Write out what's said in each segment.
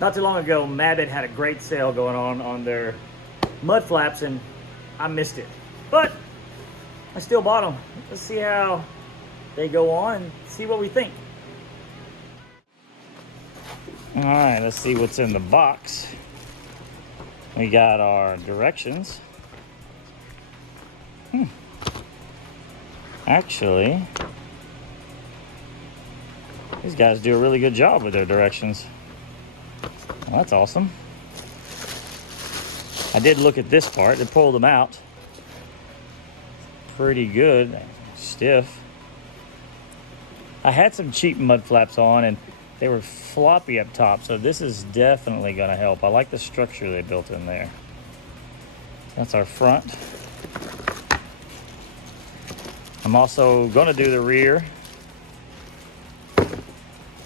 Not too long ago, Mabett had a great sale going on their mud flaps, and I missed it. But I still bought them. Let's see how they go on and see what we think. All right, let's see what's in the box. We got our directions. Actually, these guys do a really good job with their directions. Well, that's awesome. I did look at this part. They pulled them out. Pretty good. Stiff. I had some cheap mud flaps on and they were floppy up top, so this is definitely going to help. I like the structure they built in there. That's our front. I'm also going to do the rear.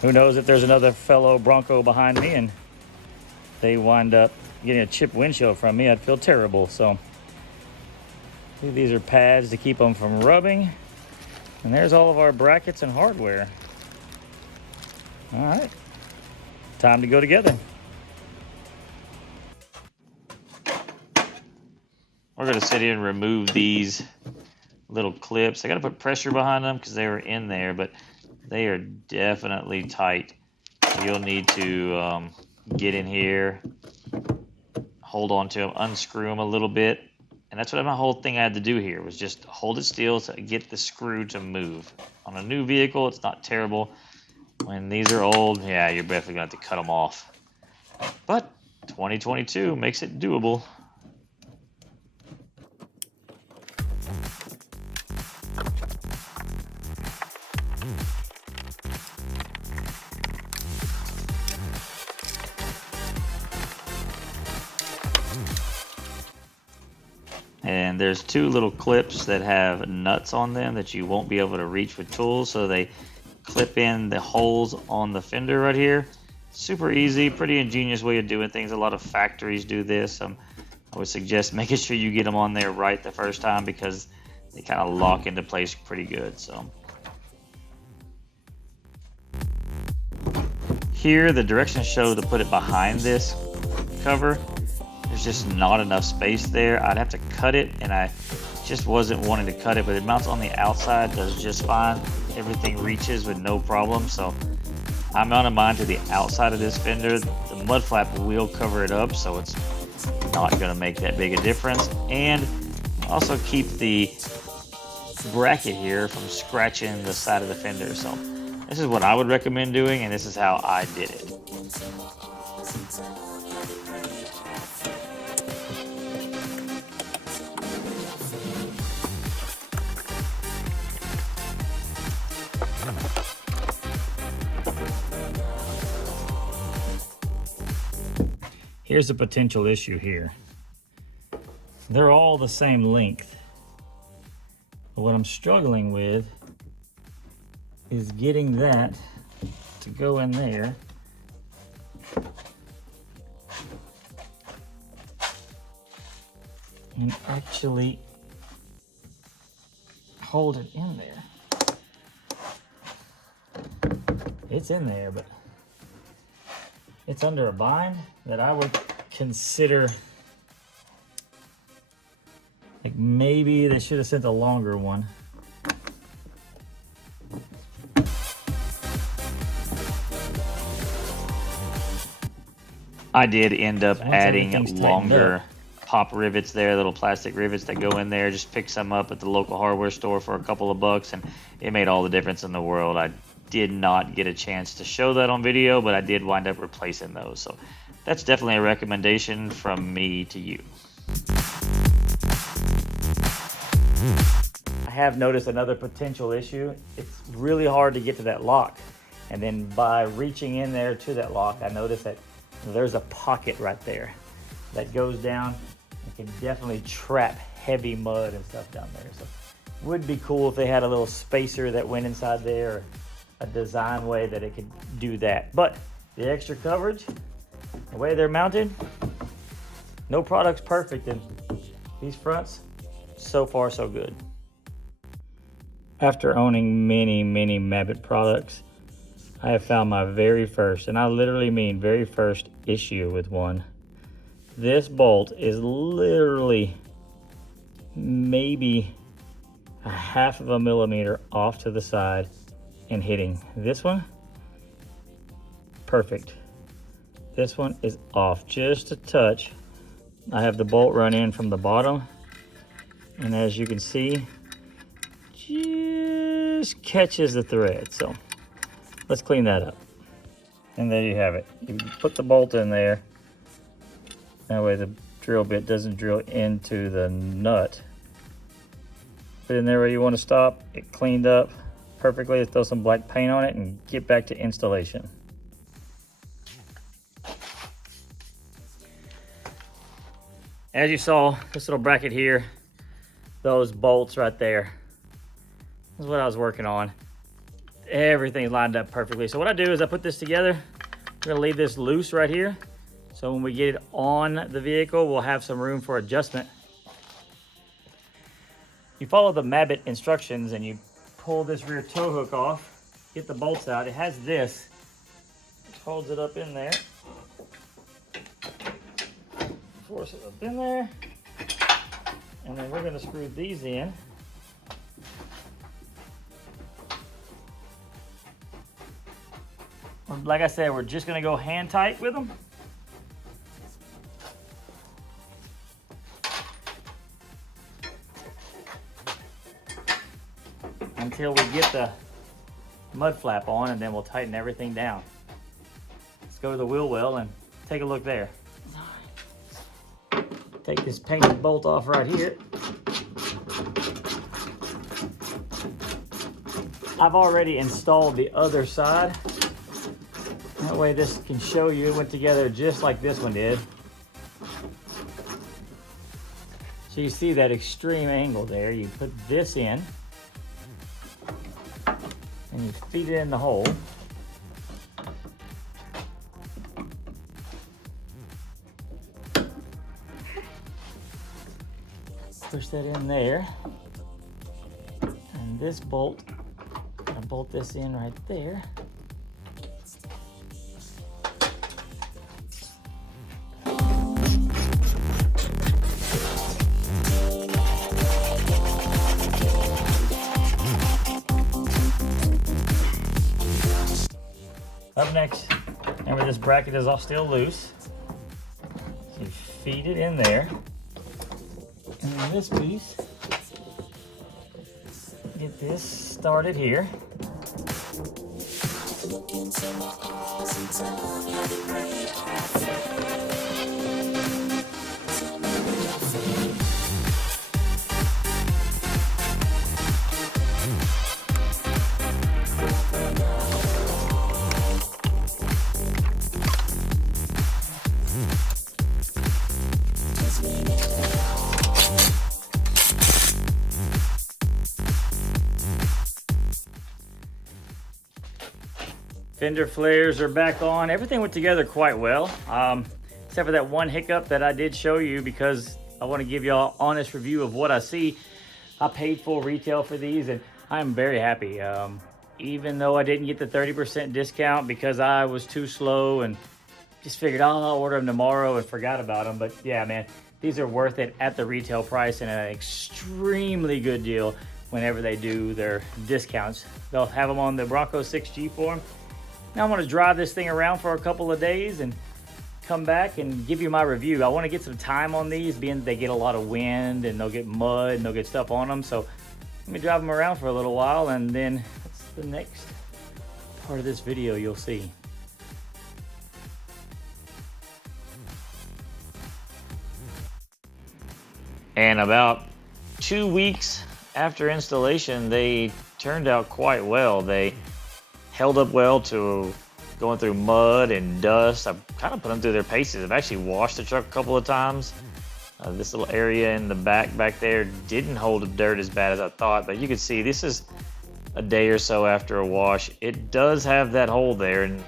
Who knows if there's another fellow Bronco behind me and they wind up getting a chipped windshield from me, I'd feel terrible. So these are pads to keep them from rubbing. And there's all of our brackets and hardware. All right, time to go together. We're gonna sit here and remove these little clips. I gotta put pressure behind them because they were in there, but they are definitely tight. You'll need to get in here, hold on to them, unscrew them a little bit. And that's what my whole thing I had to do here was just hold it still to get the screw to move. On a new vehicle, it's not terrible. When these are old, yeah, you're definitely gonna have to cut them off. But 2022 makes it doable. And there's two little clips that have nuts on them that you won't be able to reach with tools, so they clip in the holes on the fender right here. Super easy, pretty ingenious way of doing things. A lot of factories do this. I would suggest making sure you get them on there right the first time because they kind of lock into place pretty good. So here the directions show to put it behind this cover. There's just not enough space there. I'd have to cut it, and I just wasn't wanting to cut it, but it mounts on the outside, does just fine. Everything reaches with no problem, so I'm mounting mine to the outside of this fender. The mud flap will cover it up, so it's not going to make that big a difference. And also keep the bracket here from scratching the side of the fender. So this is what I would recommend doing, and this is how I did it. Here's a potential issue here. They're all the same length. But what I'm struggling with is getting that to go in there. And actually hold it in there. It's in there, but it's under a bind that I would consider, like maybe they should have sent a longer one. I did end up adding longer pop rivets there, little plastic rivets that go in there. Just pick some up at the local hardware store for a couple of bucks, and it made all the difference in the world. I did not get a chance to show that on video, but I did wind up replacing those. So that's definitely a recommendation from me to you. I have noticed another potential issue. It's really hard to get to that lock. And then by reaching in there to that lock, I noticed that there's a pocket right there that goes down and can definitely trap heavy mud and stuff down there. So it would be cool if they had a little spacer that went inside there, or a design way that it could do that. But the extra coverage, the way they're mounted, no product's perfect, and these fronts, so far so good. After owning many Mabett products, I have found my very first, and I literally mean very first issue with one. This bolt is literally maybe a 1/2 millimeter off to the side and hitting. This one, perfect. This one is off just a touch. I have the bolt run in from the bottom, and as you can see, just catches the thread. So let's clean that up. And there you have it. You put the bolt in there. That way the drill bit doesn't drill into the nut. Put it in there where you want to stop. It cleaned up perfectly. Let's throw some black paint on it and get back to installation. As you saw, this little bracket here, those bolts right there, is what I was working on. Everything lined up perfectly. So what I do is I put this together. I'm gonna leave this loose right here. So when we get it on the vehicle, we'll have some room for adjustment. You follow the Mabett instructions and you pull this rear tow hook off, get the bolts out. It has this, which holds it up in there. Force it up in there. And then we're gonna screw these in. Like I said, we're just gonna go hand tight with them. Until we get the mud flap on, and then we'll tighten everything down. Let's go to the Wheelwell and take a look there. Take this painted bolt off right here. I've already installed the other side. That way this can show you it went together just like this one did. So you see that extreme angle there. You put this in and you feed it in the hole. Push that in there. And this bolt, I'm gonna bolt this in right there. Up next, remember this bracket is all still loose. So you feed it in there. And then this piece, get this started here. Fender flares are back on. Everything went together quite well, except for that one hiccup that I did show you, because I want to give y'all an honest review of what I see. I paid full retail for these and I'm very happy. Even though I didn't get the 30% discount because I was too slow and just figured, oh, I'll order them tomorrow and forgot about them. But yeah, man, these are worth it at the retail price and an extremely good deal whenever they do their discounts. They'll have them on the Bronco 6G form. Now I'm gonna drive this thing around for a couple of days and come back and give you my review. I wanna get some time on these, being they get a lot of wind and they'll get mud and they'll get stuff on them. So let me drive them around for a little while, and then that's the next part of this video you'll see. And about 2 weeks after installation, they turned out quite well. They held up well to going through mud and dust. I've kind of put them through their paces. I've actually washed the truck a couple of times. This little area in the back there didn't hold the dirt as bad as I thought, but you can see this is a day or so after a wash. It does have that hole there, and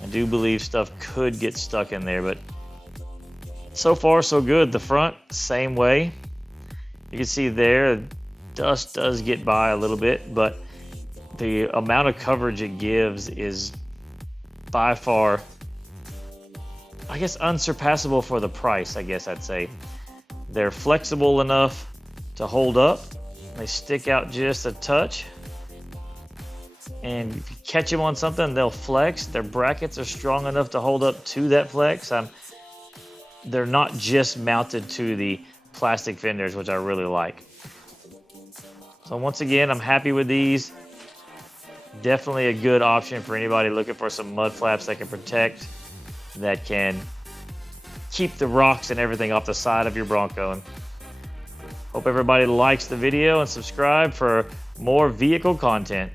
I do believe stuff could get stuck in there, but so far so good. The front, same way. You can see there, dust does get by a little bit, but the amount of coverage it gives is by far, I guess, unsurpassable for the price, I guess I'd say. They're flexible enough to hold up. They stick out just a touch. And if you catch them on something, they'll flex. Their brackets are strong enough to hold up to that flex. They're not just mounted to the plastic fenders, which I really like. So once again, I'm happy with these. Definitely a good option for anybody looking for some mud flaps that can protect, that can keep the rocks and everything off the side of your Bronco. And hope everybody likes the video and subscribe for more vehicle content.